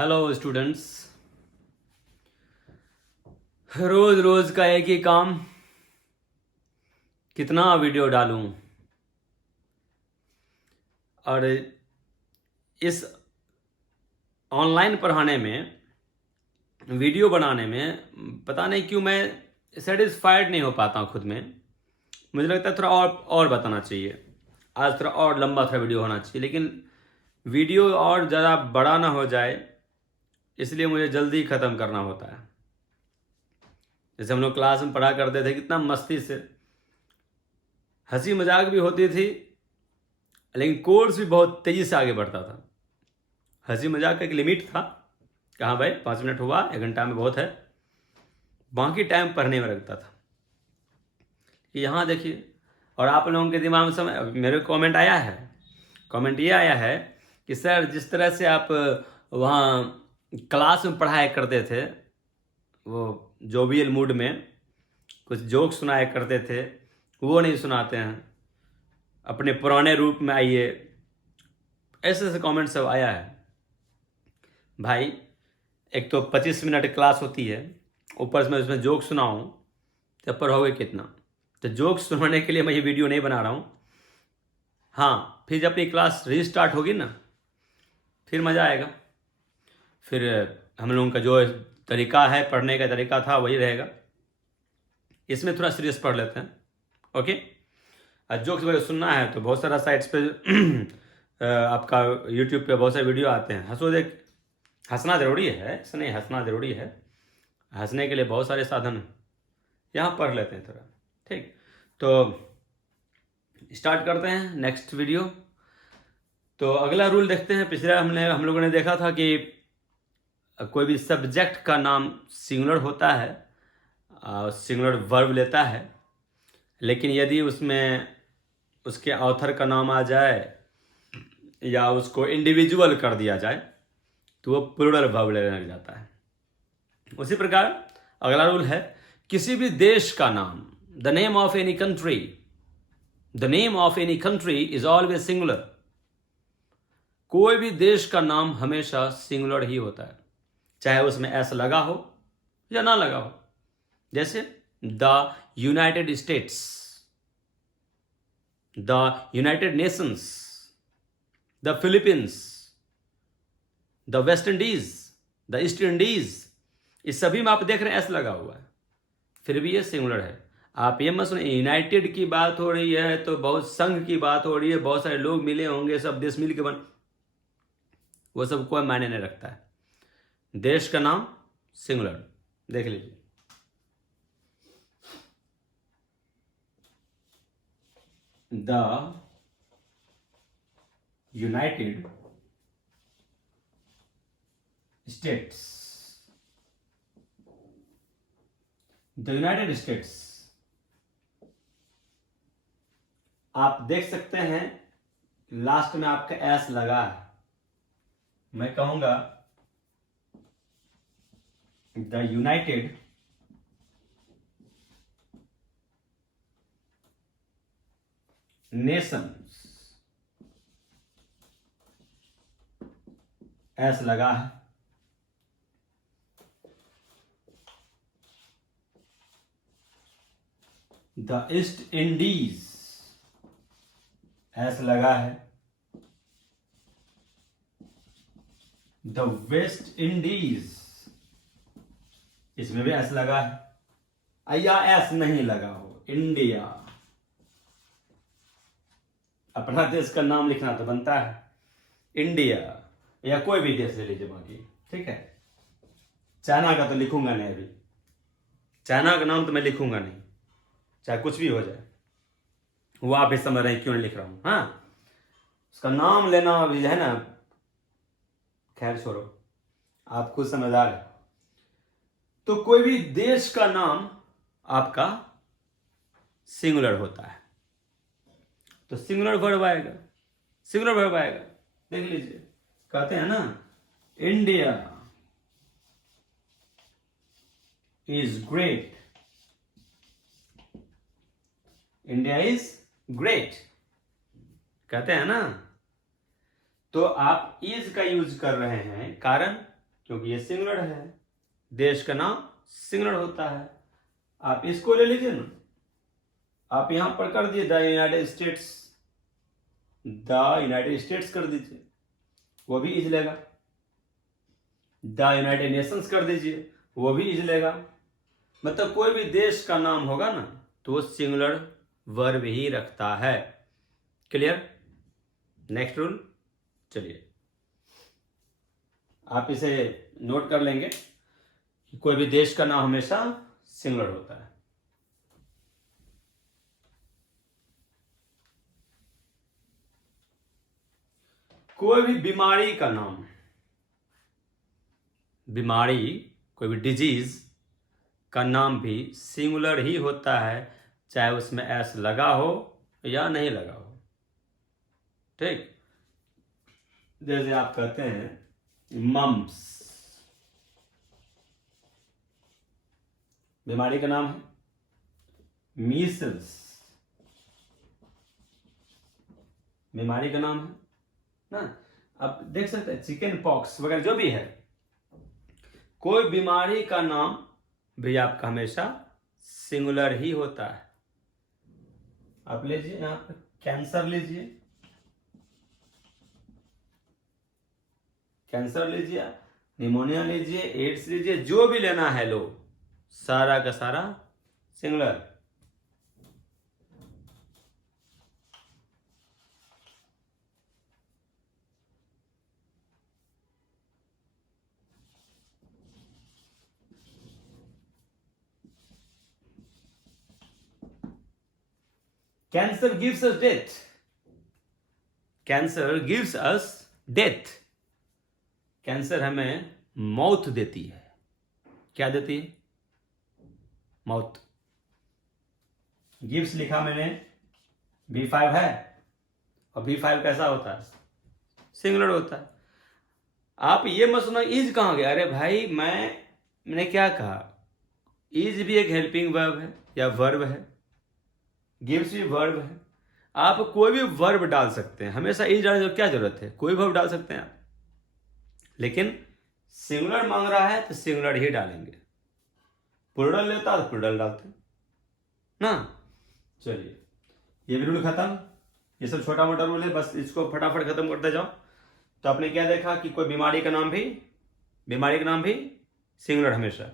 Hello students. रोज रोज का एक ही काम, कितना वीडियो डालूं। और इस ऑनलाइन पढ़ाने में, वीडियो बनाने में पता नहीं क्यों मैं सेटिस्फाइड नहीं हो पाता हूँ खुद में। मुझे लगता है थोड़ा और बताना चाहिए, आज थोड़ा और लंबा थोड़ा वीडियो होना चाहिए, लेकिन वीडियो और ज़्यादा बड़ा ना हो जाए, इसलिए मुझे जल्दी ख़त्म करना होता है। जैसे हम लोग क्लास में पढ़ा करते थे, कितना मस्ती से हंसी मजाक भी होती थी, लेकिन कोर्स भी बहुत तेज़ी से आगे बढ़ता था। हंसी मजाक का एक लिमिट था, कहाँ भाई 5 मिनट हुआ, 1 घंटा में बहुत है, बाकी टाइम पढ़ने में लगता था। यहाँ देखिए, और आप लोगों के दिमाग में समय मेरे कमेंट आया है, कमेंट ये आया है कि सर जिस तरह से आप वहाँ क्लास में पढ़ाया करते थे, वो जोवियल मूड में कुछ जोक सुनाया करते थे, वो नहीं सुनाते हैं, अपने पुराने रूप में आइए, ऐसे ऐसे कमेंट सब आया है। भाई एक तो 25 मिनट क्लास होती है, ऊपर से मैं उसमें जोक सुनाऊँ तो पढ़ोगे कितना। तो जोक सुनाने के लिए मैं ये वीडियो नहीं बना रहा हूँ। हाँ, फिर जब अपनी क्लास रीस्टार्ट होगी ना, फिर मज़ा आएगा। फिर हम लोगों का जो तरीका है, पढ़ने का तरीका था, वही रहेगा। इसमें थोड़ा सीरियस पढ़ लेते हैं, ओके। जोक्स वगैरह सुनना है तो बहुत सारा साइट्स पे आपका यूट्यूब पे बहुत सारे वीडियो आते हैं। हंसना ज़रूरी है, ऐसा नहीं, हंसना ज़रूरी है, हंसने के लिए बहुत सारे साधन हैं। यहाँ पढ़ लेते हैं थोड़ा, ठीक। तो स्टार्ट करते हैं नेक्स्ट वीडियो। तो अगला रूल देखते हैं। पिछले हम लोगों ने देखा था कि कोई भी सब्जेक्ट का नाम सिंगुलर होता है, सिंगुलर वर्ब लेता है, लेकिन यदि उसमें उसके ऑथर का नाम आ जाए या उसको इंडिविजुअल कर दिया जाए तो वो प्लूरल वर्ब लेने लग जाता है। उसी प्रकार अगला रूल है, किसी भी देश का नाम, the name of any country, the name of any country is always singular. कोई भी देश का नाम हमेशा सिंगुलर ही होता है, चाहे उसमें एस लगा हो या ना लगा हो। जैसे the United states, the United Nations, the Philippines, the West Indies, the east Indies, इस सभी में आप देख रहे हैं एस लगा हुआ है, फिर भी ये सिंगुलर है। आप ये मत सुने यूनाइटेड की बात हो रही है तो बहुत संघ की बात हो रही है, बहुत सारे लोग मिले होंगे, सब देश मिल के बन, वो सब कोई मायने नहीं रखता है। देश का नाम सिंगुलर, देख लीजिए। The United states, the United states. आप देख सकते हैं लास्ट में आपका एस लगा है। मैं कहूंगा द यूनाइटेड नेशंस, एस लगा है। द ईस्ट इंडीज, एस लगा है। द वेस्ट इंडीज, इसमें भी एस लगा है। या एस नहीं लगा हो, इंडिया। अपना देश का नाम लिखना तो बनता है इंडिया, या कोई भी देश ले लीजिए बाकी, ठीक है। चाइना का तो लिखूंगा नहीं अभी, चाइना का नाम तो मैं लिखूंगा नहीं, चाहे कुछ भी हो जाए। वो आप भी समझ रहे हैं क्यों नहीं लिख रहा हूं। हाँ, उसका नाम लेना अभी है ना, खैर छोड़ो, आप खुद समझदार है। तो कोई भी देश का नाम आपका सिंगुलर होता है तो सिंगुलर वर्ब आएगा, सिंगुलर वर्ब आएगा। देख लीजिए, कहते हैं ना, India is great, India is great, कहते हैं ना। तो आप इज का यूज कर रहे हैं, कारण क्योंकि ये सिंगुलर है, देश का नाम सिंगुलर होता है। आप इसको ले लीजिए ना, आप यहां पर कर दिए the United states, the United states कर दीजिए, वो भी इज लेगा। द यूनाइटेड नेशंस कर दीजिए, वो भी इज लेगा। मतलब कोई भी देश का नाम होगा ना तो वो सिंगुलर वर्ब ही रखता है। क्लियर? नेक्स्ट रूल, चलिए आप इसे नोट कर लेंगे कि कोई भी देश का नाम हमेशा सिंगुलर होता है। कोई भी बीमारी का नाम, बीमारी, कोई भी डिजीज का नाम भी सिंगुलर ही होता है, चाहे उसमें एस लगा हो या नहीं लगा हो। ठीक, जैसे आप कहते हैं मम्स, बीमारी का नाम है। मीसल्स, बीमारी का नाम है ना। आप देख सकते हैं चिकन पॉक्स वगैरह जो भी है, कोई बीमारी का नाम भी आपका हमेशा सिंगुलर ही होता है। आप लीजिए यहां पर कैंसर लीजिए, कैंसर लीजिए, निमोनिया लीजिए, एड्स लीजिए, जो भी लेना है लो, सारा का सारा singular. Cancer gives us death, cancer gives us death, cancer हमें मौत देती है। क्या देती है? मौत। गिव्स लिखा मैंने, B5 है, और B5 कैसा होता है? सिंगुलर होता है। आप ये मत सुनो इज कहां गया, अरे भाई मैंने क्या कहा, इज भी एक हेल्पिंग वर्ब है या वर्ब है, गिव्स भी वर्ब है। आप कोई भी वर्ब डाल सकते हैं, हमेशा इज डालने की क्या जरूरत है, कोई वर्ब डाल सकते हैं आप, लेकिन सिंगुलर मांग रहा है तो सिंगुलर ही डालेंगे। प्लूरल लेता तो प्लूरल डालते ना। चलिए ये भी रूल खत्म, ये सब छोटा मोटा रूल है, बस इसको फटाफट खत्म करते जाओ। तो आपने क्या देखा कि कोई बीमारी का नाम भी सिंगुलर हमेशा।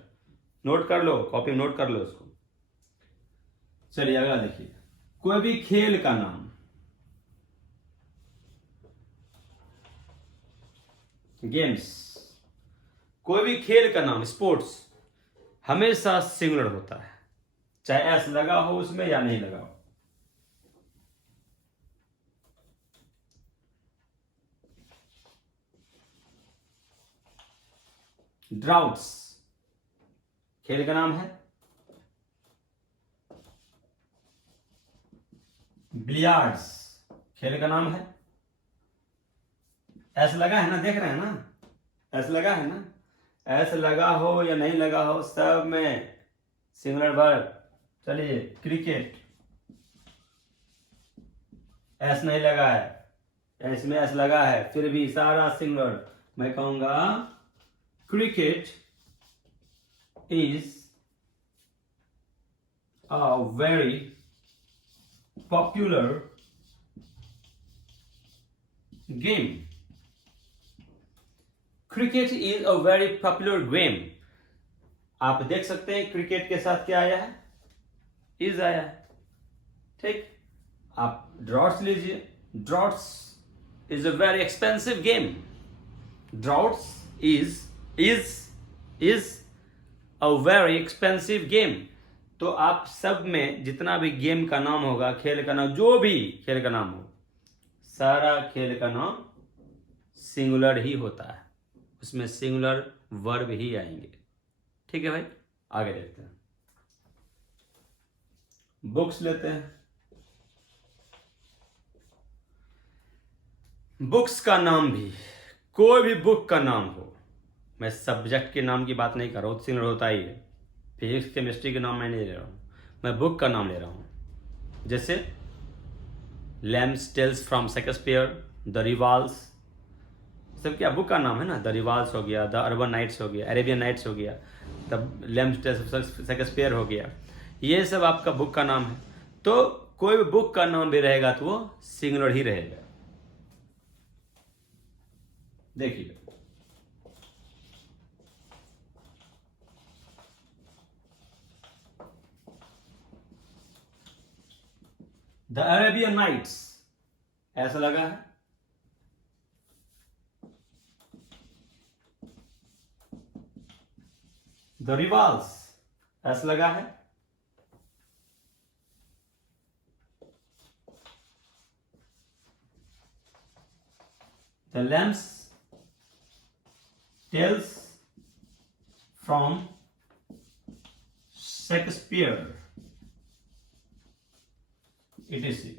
नोट कर लो, कॉपी में नोट कर लो उसको। चलिए अगला देखिए, कोई भी खेल का नाम, गेम्स, कोई भी खेल का नाम, स्पोर्ट्स, हमेशा सिंगुलर होता है, चाहे एस लगा हो उसमें या नहीं लगा हो। ड्राउट्स खेल का नाम है। बिलियर्ड्स खेल का नाम है। एस लगा है ना, देख रहे हैं ना, एस लगा है ना, एस लगा हो या नहीं लगा हो सब में सिंगुलर वर्ब। चलिए क्रिकेट, एस नहीं लगा है, इसमें एस लगा है, फिर भी सारा सिंगुलर। मैं कहूंगा cricket is a very popular game. Cricket is a very popular game. आप देख सकते हैं क्रिकेट के साथ क्या आया है, इज आया है। ठीक, आप ड्रॉट्स लीजिए, droughts is a very expensive game. Droughts is a very expensive game. तो आप सब में जितना भी गेम का नाम होगा, खेल का नाम, जो भी खेल का नाम हो, सारा खेल का नाम सिंगुलर ही होता है, उसमें सिंगुलर वर्ब ही आएंगे। ठीक है भाई, आगे देखते हैं। बुक्स लेते हैं। बुक्स का नाम भी, कोई भी बुक का नाम हो, मैं सब्जेक्ट के नाम की बात नहीं कर रहा हूं, सिंगुलर होता ही है। फिजिक्स केमिस्ट्री के नाम मैं नहीं ले रहा हूं, मैं बुक का नाम ले रहा हूं। जैसे Lamb's Tales from Shakespeare, the Rivals, सब क्या बुक का नाम है ना, द रिवाल्स हो गया, द अर्बन नाइट्स हो गया, अरेबियन नाइट्स हो गया, द लैम्प्स शेक्सपियर हो गया, ये सब आपका बुक का नाम है। तो कोई भी बुक का नाम भी रहेगा तो वो सिंगुलर ही रहेगा। देखिए द अरेबियन नाइट्स ऐसा लगा है, द रिवाल्स ऐसा लगा है, the Lamb's tales from Shakespeare etc.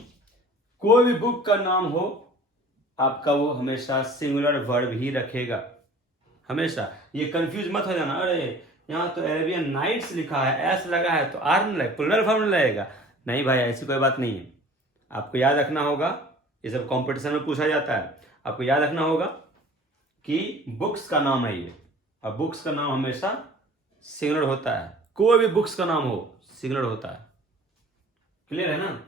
कोई भी बुक का नाम हो आपका वो हमेशा सिंगुलर वर्ब ही रखेगा हमेशा। ये कंफ्यूज मत हो जाना, अरे यहाँ तो अरेबियन नाइट्स लिखा है, एस लगा है तो आर नहीं लगे, प्लुरल फॉर्म नहीं लगेगा। नहीं भाई, ऐसी कोई बात नहीं है। आपको याद रखना होगा, ये सब कंपटीशन में पूछा जाता है, आपको याद रखना होगा कि बुक्स का नाम है ये, और बुक्स का नाम हमेशा सिंगुलर होता है। कोई भी बुक्स का नाम हो सिंगुलर होता है। क्लियर है ना?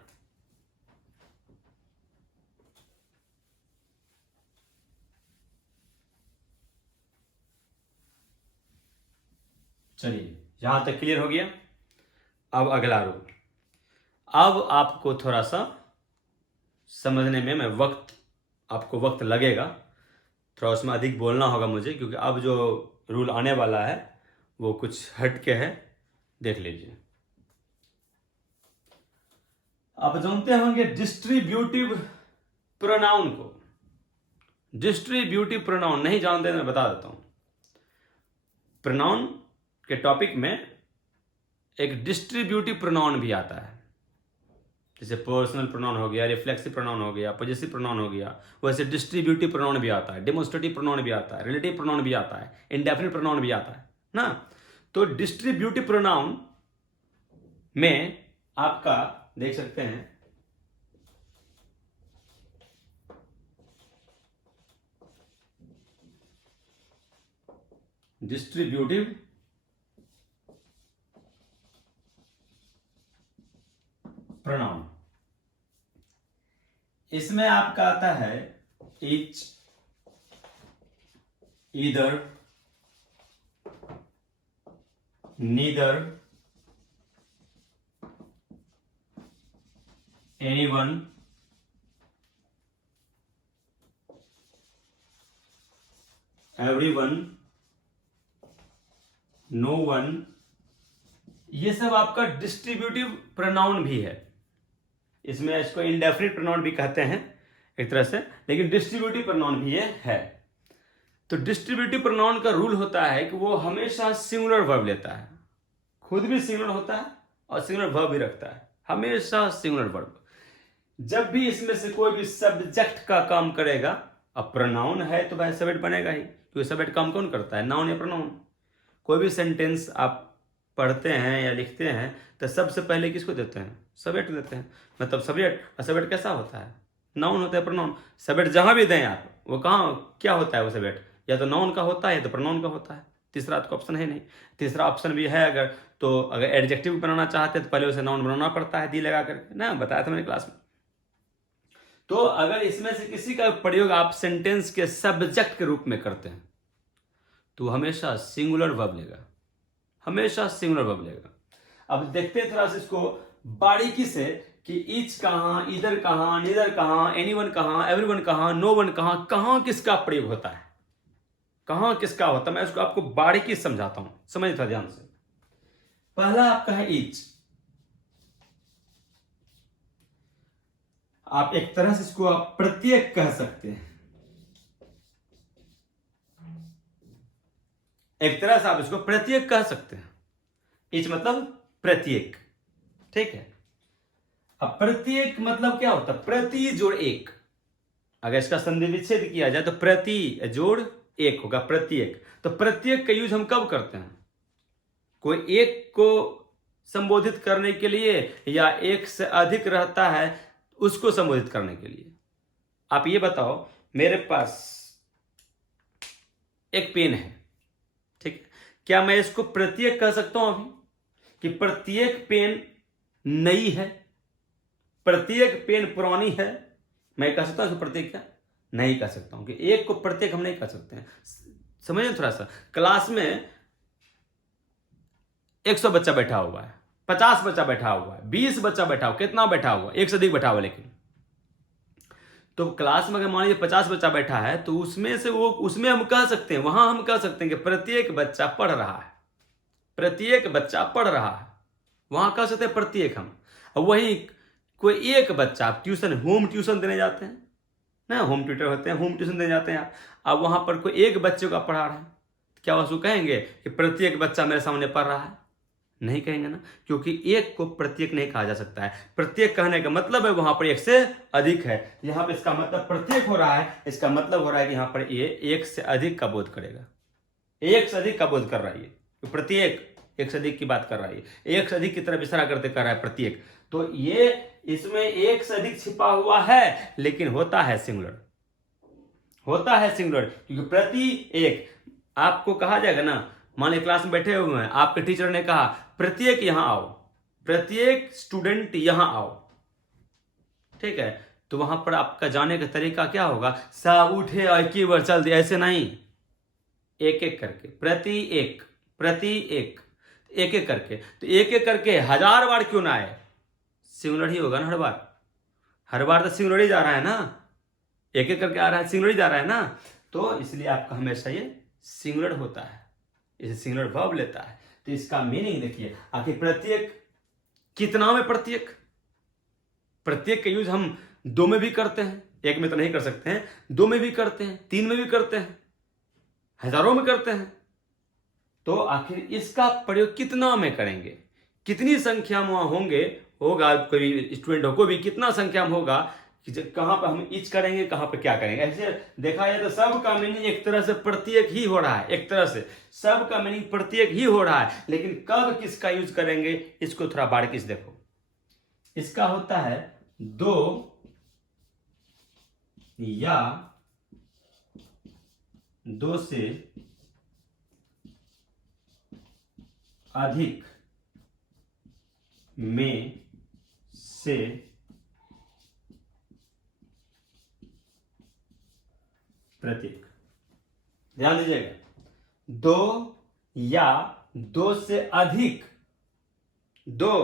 चलिए, यहां तक क्लियर हो गया। अब अगला रूल, अब आपको थोड़ा सा समझने में आपको वक्त लगेगा, थोड़ा उसमें अधिक बोलना होगा मुझे, क्योंकि अब जो रूल आने वाला है वो कुछ हट के है। देख लीजिए, आप जानते होंगे डिस्ट्रीब्यूटिव प्रोनाउन को। डिस्ट्रीब्यूटिव प्रोनाउन नहीं जानते, मैं बता देता हूं। प्रोनाउन के टॉपिक में एक डिस्ट्रीब्यूटिव प्रोनाउन भी आता है, जैसे पर्सनल प्रोनाउन हो गया, रिफ्लेक्सिव प्रोनाउन हो गया, पॉजेसिव प्रोनाउन हो गया, वैसे डिस्ट्रीब्यूटिव प्रोनाउन भी आता है, डेमोन्स्ट्रेटिव प्रोनाउन भी आता है, रिलेटिव प्रोनाउन भी आता है, इंडेफिनिट प्रोनाउन भी आता है ना। तो डिस्ट्रीब्यूटिव प्रोनाउन में आपका देख सकते हैं, डिस्ट्रीब्यूटिव प्रोनाउन, इसमें आपका आता है each, either, neither, anyone, everyone, no one. ये सब आपका डिस्ट्रीब्यूटिव प्रोनाउन भी है। इसमें इसको इंडेफिनिट प्रोनाउन भी कहते हैं एक तरह से, लेकिन डिस्ट्रीब्यूटिव प्रोनाउन भी ये है। तो डिस्ट्रीब्यूटिव प्रोनाउन का रूल होता है कि वो हमेशा सिंगुलर वर्ब लेता है, खुद भी सिंगुलर होता है और सिंगुलर वर्ब भी रखता है, हमेशा सिंगुलर वर्ब। जब भी इसमें से कोई भी सब्जेक्ट का काम करेगा, अब प्रोनाउन है तो भाई सब्जेक्ट बनेगा ही, क्योंकि सब्जेक्ट काम कौन करता है, नाउन या प्रोनाउन। कोई भी सेंटेंस आप पढ़ते हैं या लिखते हैं तो सबसे पहले किसको देते हैं, सब्जेक्ट देते हैं। मतलब सब्जेक्ट, और सब्जेक्ट कैसा होता है, नाउन होता है, प्रोनाउन। सब्जेक्ट जहां भी दें आप, वो कहाँ क्या होता है, वो सब्जेक्ट या तो नाउन का होता है या तो प्रोनाउन का होता है। तीसरा तो ऑप्शन है नहीं। तीसरा ऑप्शन भी है अगर, तो अगर एडजेक्टिव बनाना चाहते हैं तो पहले उसे नाउन बनाना पड़ता है, दी लगा करके ना, बताया था मैंने क्लास में। तो अगर इसमें से किसी का प्रयोग आप सेंटेंस के सब्जेक्ट के रूप में करते हैं तो हमेशा सिंगुलर वर्ब लेगा, हमेशा सिंगुलर वर्ब लेगा। अब देखते हैं थोड़ा सा इसको बारीकी से कि ईच कहां, इधर कहां, नीदर कहां, एनीवन कहां, एवरीवन कहां, नो वन कहां, कहां किसका प्रयोग होता है, कहां किसका होता है। मैं इसको आपको बारीकी से समझाता हूं, समझ था ध्यान से। पहला आपका है ईच। आप एक तरह से इसको आप प्रत्येक कह सकते हैं, एक तरह से आप इसको प्रत्येक कह सकते हैं। ईच मतलब प्रत्येक, ठीक है। अब प्रत्येक मतलब क्या होता है, प्रति जोड़ एक। अगर इसका संधि विच्छेद किया जाए तो प्रति जोड़ एक होगा, प्रत्येक। तो प्रत्येक का यूज हम कब करते हैं, कोई एक को संबोधित करने के लिए या एक से अधिक रहता है उसको संबोधित करने के लिए। आप ये बताओ, मेरे पास एक पेन है, ठीक है। क्या मैं इसको प्रत्येक कह सकता हूं अभी कि प्रत्येक पेन नई है, प्रत्येक पेन पुरानी है? मैं कह सकता हूं इसको प्रत्येक? क्या नहीं कह सकता हूं कि एक को प्रत्येक हम नहीं कह सकते हैं। समझिए थोड़ा सा, क्लास में 100 बच्चा बैठा हुआ है, 50 बच्चा बैठा हुआ है, 20 बच्चा बैठा हुआ, कितना बैठा हुआ, एक से अधिक बैठा हुआ, लेकिन तो क्लास में अगर मान लीजिए 50 बच्चा बैठा है तो उसमें हम कह सकते हैं, वहां हम कह सकते हैं कि प्रत्येक बच्चा पढ़ रहा है, प्रत्येक बच्चा पढ़ रहा है, वहां कह सकते हैं प्रत्येक हम। और वही कोई एक बच्चा, आप होम ट्यूशन देने जाते हैं ना, होम ट्यूटर होते हैं, होम ट्यूशन देने जाते हैं आप, अब वहां पर कोई एक बच्चे को पढ़ा रहा है, क्या उसको कहेंगे कि प्रत्येक बच्चा मेरे सामने पढ़ रहा है? नहीं कहेंगे ना, क्योंकि एक को प्रत्येक नहीं कहा जा सकता है। प्रत्येक कहने का मतलब है वहां पर एक से अधिक है, यहां पर इसका मतलब प्रत्येक हो रहा है, इसका मतलब हो रहा है कि यहां पर ये एक से अधिक का बोध करेगा, एक से अधिक का बोध कर रहा है, ये प्रत्येक एक से अधिक की बात कर रहा है, एक से अधिक की तरफ इशारा करते कर रहा है प्रत्येक। तो ये इसमें एक से अधिक छिपा हुआ है, लेकिन होता है सिंगुलर, होता है सिंगुलर, क्योंकि प्रति एक आपको कहा जाएगा ना, मान लीजिए क्लास में बैठे हुए हैं, आपके टीचर ने कहा प्रत्येक यहां आओ, प्रत्येक स्टूडेंट यहां आओ, ठीक है, तो वहां पर आपका जाने का तरीका क्या होगा? सब उठे और की बार चल दिया, ऐसे नहीं, एक एक करके, प्रति एक, प्रति एक, एक एक करके। तो एक एक करके 1000 बार क्यों ना आए, सिंगुलर ही होगा ना हर बार, हर बार तो सिंगुलर ही जा रहा है ना, एक एक करके आ रहा है, सिंगुलर ही जा रहा है ना, तो इसलिए आपका हमेशा ये सिंगुलर होता है, इसे सिंगुलर वर्ब लेता है। तो इसका मीनिंग देखिए, आखिर प्रत्येक कितना में प्रत्येक, प्रत्येक का यूज हम दो में भी करते हैं, एक में तो नहीं कर सकते हैं, दो में भी करते हैं, तीन में भी करते हैं, हजारों में करते हैं, तो आखिर इसका प्रयोग कितना में करेंगे, कितनी संख्या में होंगे, होगा कोई स्टूडेंट को भी कितना संख्या में होगा कि कहां पर हम इच करेंगे, कहां पर क्या करेंगे। ऐसे देखा जाए तो सब का मीनिंग एक तरह से प्रत्येक ही हो रहा है, एक तरह से सब का मीनिंग प्रत्येक ही हो रहा है, लेकिन कब किसका यूज करेंगे इसको थोड़ा बारीकी से देखो। इसका होता है दो या दो से अधिक में से प्रत्येक, ध्यान दीजिएगा, दो या दो से अधिक, दो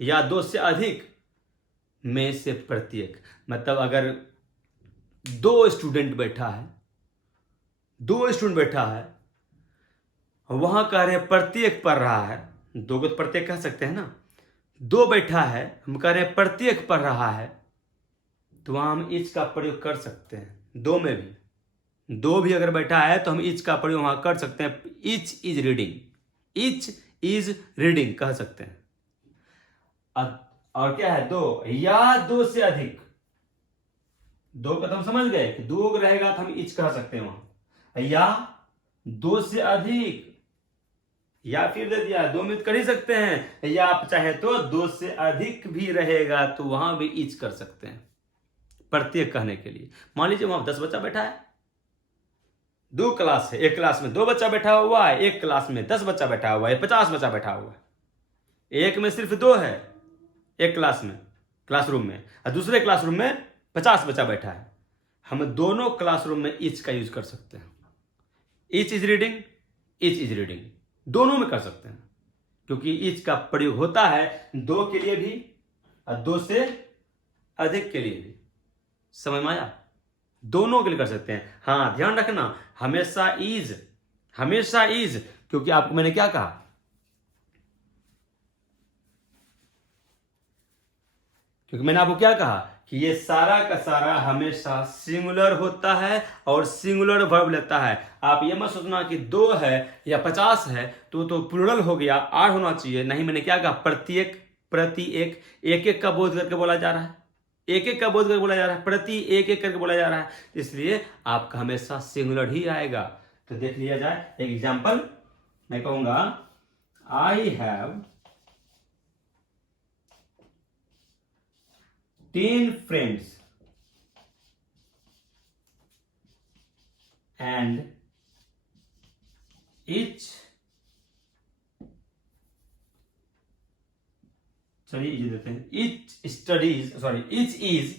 या दो से अधिक में से प्रत्येक, मतलब अगर दो स्टूडेंट बैठा है, दो स्टूडेंट बैठा है, वहां कह रहे हैं प्रत्येक पढ़ रहा है, दो को तो प्रत्येक कह सकते हैं ना, दो बैठा है, हम कह रहे हैं प्रत्येक पढ़ रहा है, तो वहां हम इच का प्रयोग कर सकते हैं, दो में भी, दो भी अगर बैठा है तो हम इच का प्रयोग वहां कर सकते हैं, etch is reading, etch is reading कह सकते हैं। और क्या है, दो या दो से अधिक, दो का तो हम समझ गए कि दो रहेगा तो हम इच कह सकते हैं वहां, या दो से अधिक, या फिर दे दिया, दो में कर ही सकते हैं, या आप चाहे तो दो से अधिक भी रहेगा तो वहां भी इच कर सकते हैं प्रत्येक कहने के लिए। मान लीजिए वहां 10 बच्चा बैठा है, दो क्लास है, एक क्लास में 2 बच्चा बैठा हुआ है, एक क्लास में 10 बच्चा बैठा हुआ है, 50 बच्चा बैठा हुआ है, एक में सिर्फ 2 है, एक क्लास में, क्लासरूम में, और दूसरे क्लासरूम में 50 बच्चा बैठा है, हम दोनों क्लासरूम में इच का यूज कर सकते हैं, etch is reading, etch is reading, दोनों में कर सकते हैं, क्योंकि इच का प्रयोग होता है दो के लिए भी और दो से अधिक के लिए भी, समझ में आया, दोनों के लिए कर सकते हैं। हाँ ध्यान रखना, हमेशा इज, हमेशा इज, क्योंकि आपको मैंने क्या कहा, क्योंकि मैंने आपको क्या कहा कि ये सारा का सारा हमेशा सिंगुलर होता है और सिंगुलर वर्ब लेता है। आप ये मत सोचना कि 2 है या 50 है तो प्लूरल हो गया, आर होना चाहिए, नहीं, मैंने क्या कहा, प्रत्येक, प्रति एक, एक एक का बोध करके बोला जा रहा है, एक एक का बोध करके बोला जा रहा है, प्रति एक एक करके बोला जा रहा है, इसलिए आपका हमेशा सिंगुलर ही आएगा। तो देख लिया जाए एक एग्जाम्पल, मैं कहूंगा आई हैव 10 friends and चलिए इज देते हैं, इच इज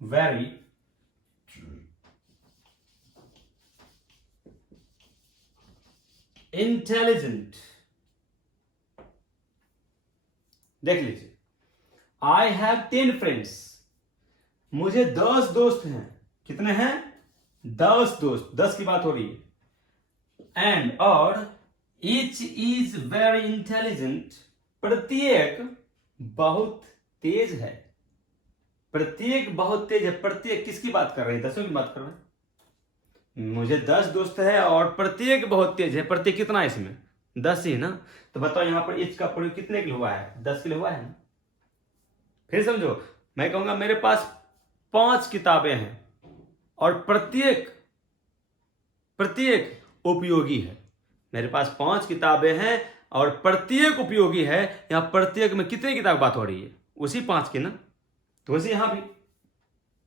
वेरी इंटेलिजेंट। देख लीजिए, आई हैव 10 फ्रेंड्स, मुझे 10 दोस्त हैं। कितने हैं? 10 दोस्त, 10 की बात हो रही है। एंड और ईच इज वेरी इंटेलिजेंट, प्रत्येक बहुत तेज है। प्रत्येक बहुत तेज है, प्रत्येक किसकी बात कर रहे हैं? 10 की बात कर रहे हैं। मुझे 10 दोस्त है और प्रत्येक बहुत तेज है। प्रत्येक कितना है इसमें? 10 ही ना। तो बताओ यहां पर इच का प्रयोग कितने के लिए हुआ है? 10 के लिए हुआ है ना। फिर समझो, मैं कहूंगा मेरे पास 5 किताबें हैं और प्रत्येक उपयोगी है। मेरे पास 5 किताबें हैं और प्रत्येक उपयोगी है। यहां प्रत्येक में कितने किताब बात हो रही है? उसी 5 की ना। तो वैसे यहां भी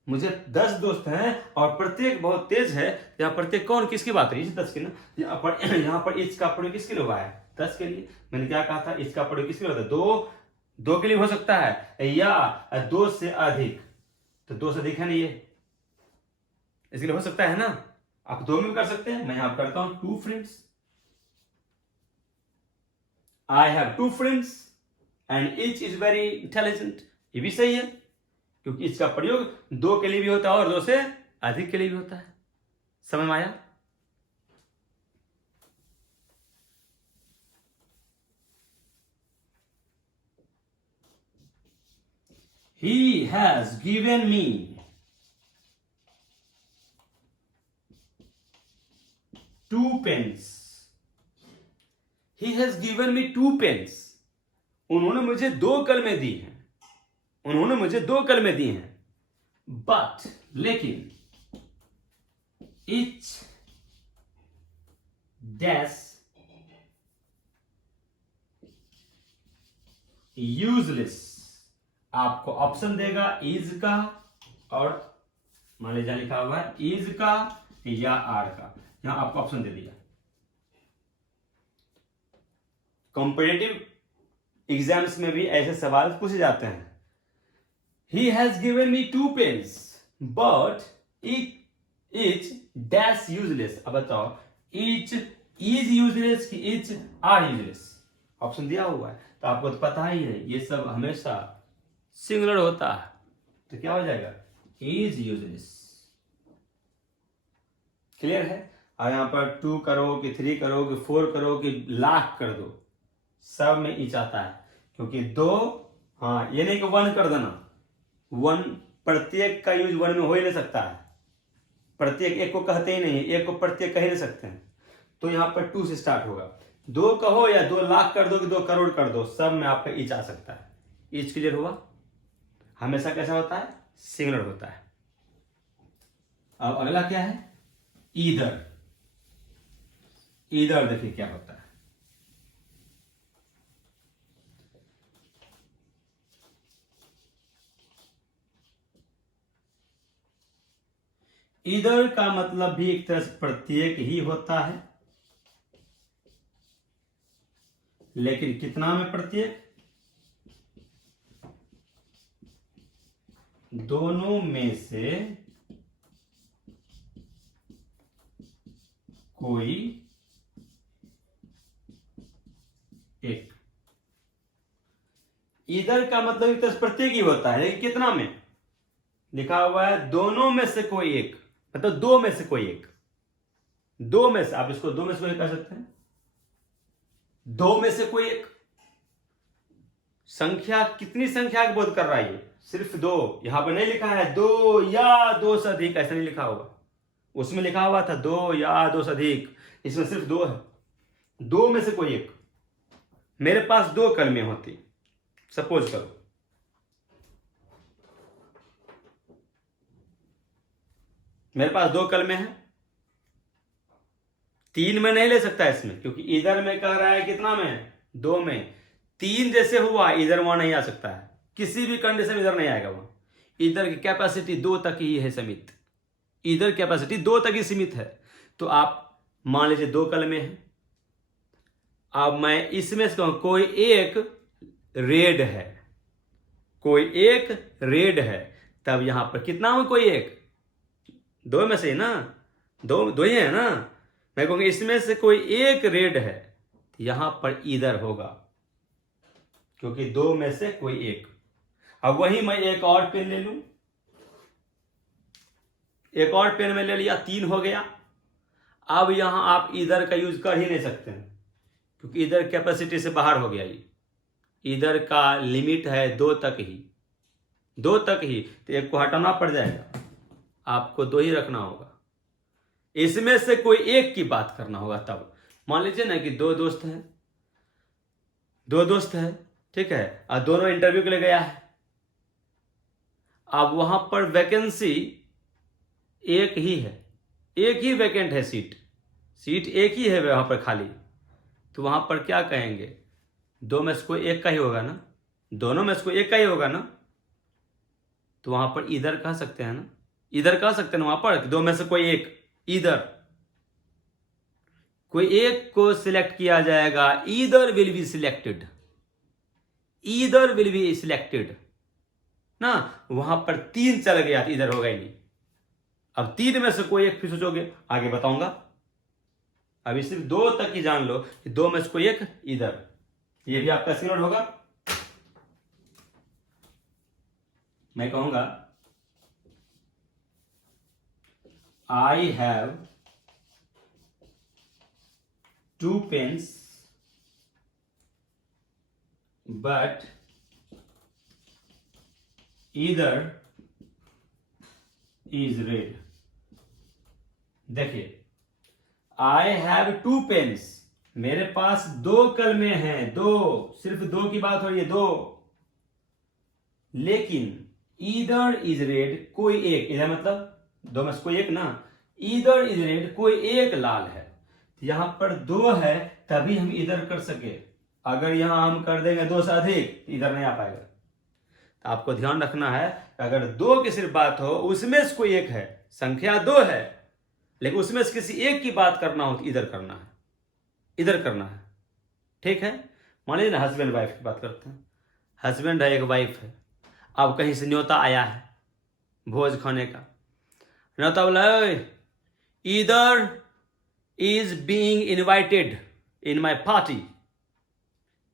मुझे 10 दोस्त हैं और प्रत्येक बहुत तेज है। यहाँ प्रत्येक कौन किसकी बात है? 10 की ना। यहाँ पर इच का प्रयोग किसके लिए हुआ है? 10 के लिए। मैंने क्या कहा था? इच का प्रयोग किसके लिए होता है? दो के लिए हो सकता है या 2 से अधिक। तो 2 से अधिक है नहीं, ये इसके लिए हो सकता है ना। आप 2 में कर सकते हैं। मैं यहां करता हूं 2 friends. I have 2 friends and each is very intelligent. ये भी सही है, क्योंकि इसका प्रयोग 2 के लिए भी होता है और 2 से अधिक के लिए भी होता है। समझ में आया? He has given me 2 pens. He has given me 2 pens. उन्होंने मुझे 2 कलमें दी हैं। उन्होंने मुझे 2 कलमें दी हैं। बट लेकिन each dash यूजलेस। आपको ऑप्शन देगा इज का और मान लीजिए लिखा हुआ है इज का या आर का। यहां आपको ऑप्शन दे दिया। कॉम्पिटिटिव एग्जाम्स में भी ऐसे सवाल पूछे जाते हैं। He has given me 2 pens but each dash useless. अब बताओ, इच इज यूजलेस कि इच आर यूजलेस? ऑप्शन दिया हुआ है तो आपको तो पता ही है, ये सब हमेशा सिंगुलर होता है। तो क्या हो जाएगा? Is useless. क्लियर है? और यहां पर 2 करो कि 3 करो कि 4 करो कि लाख कर दो, सब में इच आता है। क्योंकि 2, हाँ ये नहीं कि 1 कर देना। 1 प्रत्येक का यूज 1 में हो ही नहीं सकता है। प्रत्येक एक को कहते ही नहीं, एक को प्रत्येक कह ही नहीं सकते हैं। तो यहां पर 2 से स्टार्ट होगा। 2 कहो या 2 लाख कर दो कि 2 करोड़ कर दो, सब में आपका इच आ सकता है। इच क्लियर हुआ? हमेशा कैसा होता है? सिंगुलर होता है। अब अगला क्या है? ईदर। ईदर देखिए क्या होता है। ईदर का मतलब भी एक तरह से प्रत्येक ही होता है, लेकिन कितना में प्रत्येक? दोनों में से कोई एक। इधर का मतलब एक तरह से प्रत्येक ही होता है, लेकिन कितना में? लिखा हुआ है दोनों में से कोई एक, मतलब 2 में से कोई एक। 2 में से, आप इसको 2 में से कोई कह सकते हैं। 2 में से कोई एक संख्या, कितनी संख्या का बोध कर रहा है? ये सिर्फ 2। यहां पर नहीं लिखा है 2 या 2 से अधिक, ऐसा नहीं लिखा होगा। उसमें लिखा हुआ था 2 या 2 से अधिक, इसमें सिर्फ 2 है। 2 में से कोई एक। मेरे पास 2 कलमें होती, सपोज करो, मेरे पास 2 कलमें हैं। 3 में नहीं ले सकता इसमें, क्योंकि इधर में कह रहा है कितना में? 2 में। 3 जैसे हुआ इधर वहां नहीं आ सकता है, किसी भी कंडीशन में इधर नहीं आएगा वहां। इधर की कैपेसिटी 2 तक ही है सीमित। इधर कैपेसिटी 2 तक ही सीमित है। तो आप मान लीजिए 2 कलमें हैं, अब मैं इसमें से कहूँ कोई एक रेड है, कोई एक रेड है, तब यहां पर कितना हो, कोई एक, दो में से ना, दो ही है ना। मैं कहूँगा इसमें से कोई एक रेड है, यहां पर ईदर होगा, क्योंकि दो में से कोई एक। अब वही मैं एक और पेन ले लूं, एक और पेन में ले लिया, 3 हो गया। अब यहां आप ईदर का यूज कर ही नहीं सकते हैं, क्योंकि इधर कैपेसिटी से बाहर हो गया। ये इधर का लिमिट है 2 तक ही, 2 तक ही, तो एक को हटाना पड़ जाएगा, आपको 2 ही रखना होगा। इसमें से कोई एक की बात करना होगा। तब मान लीजिए ना कि 2 दोस्त हैं, 2 दोस्त हैं, ठीक है, और दोनों इंटरव्यू के लिए गया है। अब वहां पर वैकेंसी एक ही है, एक ही वैकेंट है, सीट एक ही है वहां पर खाली। तो वहां पर क्या कहेंगे, 2 में से कोई एक का ही होगा ना, दोनों में से कोई एक का ही होगा ना। तो वहां पर इधर कह सकते हैं ना, इधर कह सकते हैं वहां पर 2 में से कोई एक, इधर कोई एक को सिलेक्ट किया जाएगा। Either will be selected, either will be selected ना। वहां पर 3 चल गया, इधर होगा ही नहीं। अब 3 में से कोई एक फिर सोचोगे, आगे बताऊंगा। अभी सिर्फ 2 तक ही जान लो कि 2 में से कोई एक इधर, ये भी आपका स्क्रीन होगा। मैं कहूंगा I have 2 pens but either is red. देखिए, आई हैव 2 पेन्स, मेरे पास 2 कलमें हैं, 2, सिर्फ 2 की बात हो रही है, 2। लेकिन ईदर इज रेड, कोई एक, इधर मतलब 2 में से कोई एक ना, ईदर इज रेड, कोई एक लाल है। यहां पर 2 है, तभी हम इधर कर सके। अगर यहां हम कर देंगे 2 से अधिक, इधर नहीं आ पाएगा। तो आपको ध्यान रखना है, अगर 2 की सिर्फ बात हो, उसमें से कोई एक है, संख्या 2 है, लेकिन उसमें से किसी एक की बात करना हो तो इधर करना है, इधर करना है, ठीक है। मान लीजिए ना हस्बैंड वाइफ की बात करते हैं, हस्बैंड है, एक वाइफ है। अब कहीं से न्योता आया है भोज खाने का, न्योता बोला either is being invited in my party,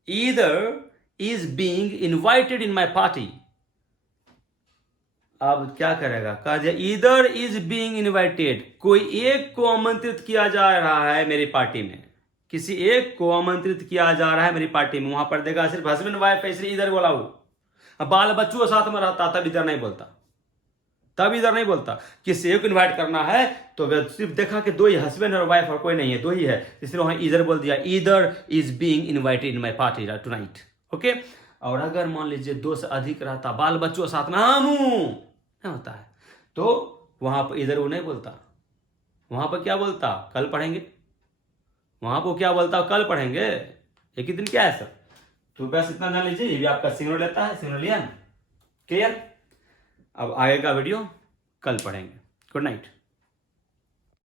either is being invited in my party. अब क्या करेगा, कहा जाए ईदर इज बीइंग इनवाइटेड, कोई एक को आमंत्रित किया जा रहा है मेरी पार्टी में, किसी एक को आमंत्रित किया जा रहा है मेरी पार्टी में। वहां पर देखा सिर्फ हस्बैंड वाइफ है, इसलिए इधर बोला वो। अब बाल बच्चों साथ में रहता तब इधर नहीं बोलता, तब इधर नहीं बोलता। किसी एक को इन्वाइट करना है तो सिर्फ देखा कि 2 ही हस्बैंड और वाइफ और कोई नहीं है, 2 ही है, इसलिए वहां इधर बोल दिया, either is being invited in my party tonight, okay. और अगर मान लीजिए 2 से अधिक रहता, बाल बच्चों साथ में होता है, तो वहां पर इधर वो नहीं बोलता, वहां पर क्या बोलता, कल पढ़ेंगे। वहां पर क्या बोलता, कल पढ़ेंगे। एक ही दिन क्या है सर। तो बस इतना जान लीजिए, ये भी आपका सिग्नल लेता है, सिग्नल लिया, क्लियर। अब आगे का वीडियो कल पढ़ेंगे। Good night.